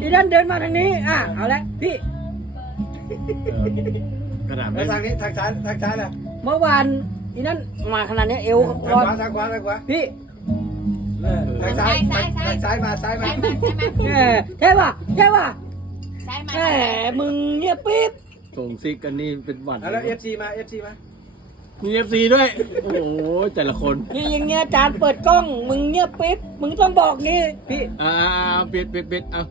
อีนั่นเดินมาทางนี้เอาละพี่ ขนาด แล้วทางนี้ทางซ้ายนะ เมื่อวานอีนั่นมาขนาดนี้เอว ทางขวาทางขวาทางขวา พี่ ทางซ้ายทางซ้ายมาซ้ายมา ใช่ป่ะใช่ป่ะ ซ้ายมา แหมมึงเงียบปิ๊บ ส่งซิกกันนี่เป็นหวัด แล้ว FC มา FC มา มี FC ด้วย โอ้โหแต่ละคน พี่อย่างเงี้ยอาจารย์เปิดกล้องมึงเงียบปิ๊บมึงต้องบอกงี้พี่ ปิดเอา